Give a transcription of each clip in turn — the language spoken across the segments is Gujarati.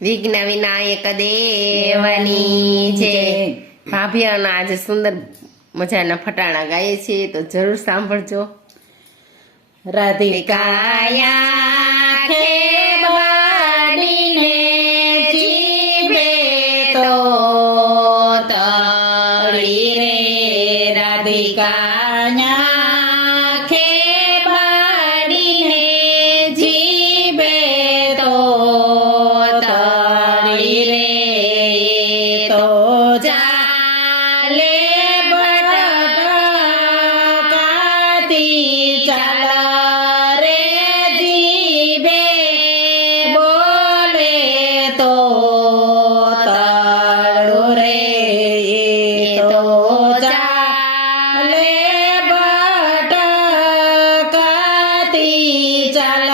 વિઘ્ન વિનાયક દેવની જય। ભાભીઓના આજે સુંદર મજાના ફટાણા ગાય છે તો જરૂર સાંભળજો। રાધિકાયા ખેબાડીને જીભે તો તળી રે રાધિકાયા ખેબાડીને જીભે તો તળી રે તો ચાલે બટકાતી ચાલ રે જીભે બોલે તો તળો રે તો ચાલે બટકાતી ચાલ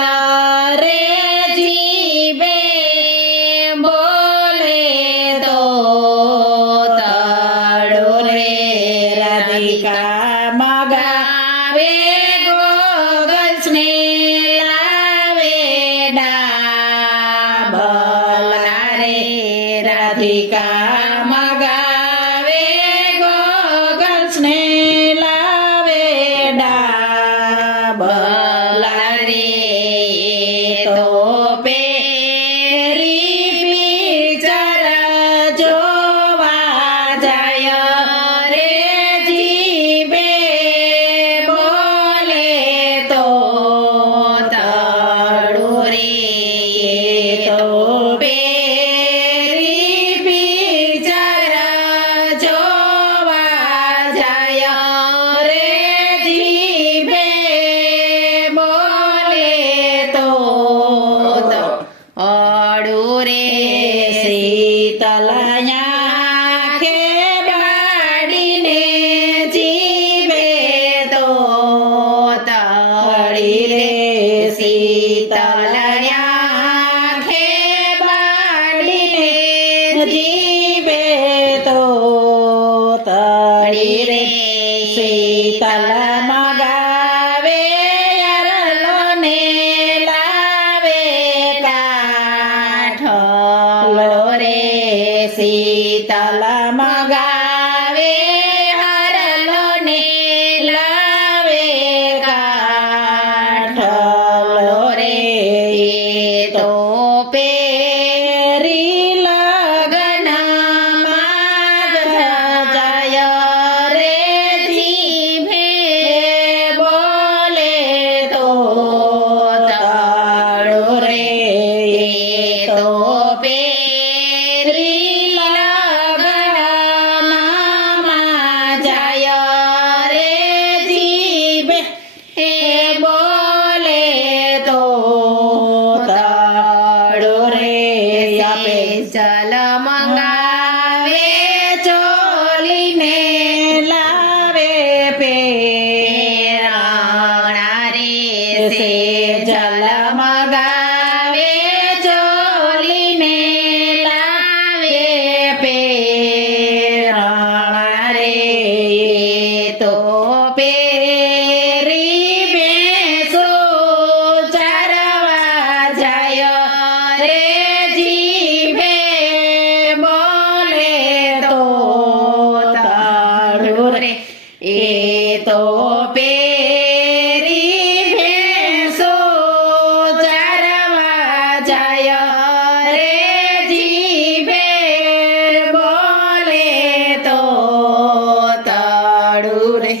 રે જીભે બોલે તો તળો રે રાધિકા મગાવે ગોગલ્સને લાવે ડાબલા રે રાધિકા મગાવે ગોગલ્સને લાવે ડાબલા રે તો પેરી પિક્ચર જોવા જાય રે જીભે બોલે તો તળું રે તો પેરી પિક્ચર જોવા જાય રે જીભે બોલે તો અડું રે શીતલયા ખેબાડીને જીભે તો તળી રે શીતલયા ખેબાડીને જીભે તો તળી રે શીતલ મગાવે અરલોને લાવે કાઠલો રે શીતલ મગાવે અરલોને લાવે કાઠલો રે તો પેરી લગનમાં જાય રે જીભે બોલે તો તળો રે તો પેરી લગનમાં જાય રે જીભે બોલે તો તળો રે આપે ચલ મંગાવે ચોલીને લાવે પેરાણા રે સે જલ મગાવે ચોલીને લાવે પેરાણા રે તો પેરી બેસો ચારવા જાય રે જીભે બોલે તો તળું રે તો પેરી ભેંસો ચારવા જાય રે જીભે બોલે તો તળું રે।